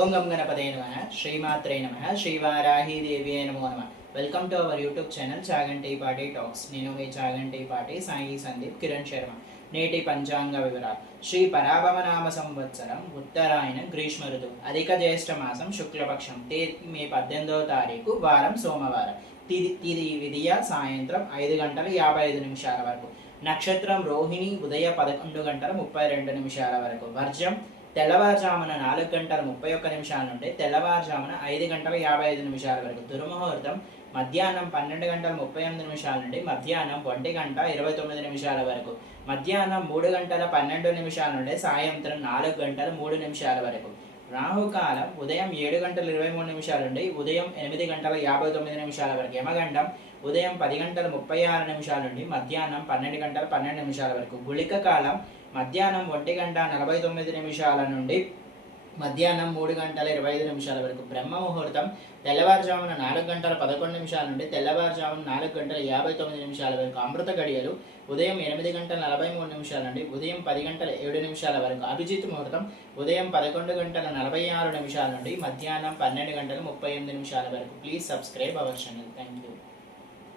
ఓం గం గణపతయ నమః శ్రీమాత్రే నమః శ్రీవారాహీదేవ్యై నమో నమః. Welcome to our YouTube channel Chaganti పాటి టాక్స్. నేను మీ చాగంటి పాటి సాయి సందీప్ కిరణ్ శర్మ. నేటి పంచాంగ వివరాలు. శ్రీ పరాభవనామ సంవత్సరం ఉత్తరాయణ గ్రీష్మ ఋతువు, అధిక జ్యేష్ఠ మాసం శుక్లపక్షం, మే 18వ తారీఖు, వారం సోమవారం. తిది విధియ సాయంత్రం 5:55 వరకు. నక్షత్రం రోహిణి ఉదయ 11:32 వరకు. వర్జం తెల్లవారుజామున 4:31 నుండి తెల్లవారుజామున 5:55 వరకు. దుర్ముహూర్తం మధ్యాహ్నం 12:38 నుండి మధ్యాహ్నం 1:29 వరకు. మధ్యాహ్నం 3:12 నుండి సాయంత్రం 4:03 వరకు. రాహుకాలం ఉదయం 7:23 నుండి ఉదయం 8:59 వరకు. యమగండం ఉదయం 10:36 నుండి మధ్యాహ్నం 12:12 వరకు. గుళిక కాలం మధ్యాహ్నం 1:49 నుండి మధ్యాహ్నం 3:25 వరకు. బ్రహ్మ ముహూర్తం తెల్లవారుజామున 4:11 నుండి తెల్లవారుజామున 4:59 వరకు. అమృత గడియలు ఉదయం 8:43 నుండి ఉదయం 10:07 వరకు. అభిజిత్ ముహూర్తం ఉదయం 11:46 నుండి మధ్యాహ్నం 12:38 వరకు. Please subscribe our channel. Thank you.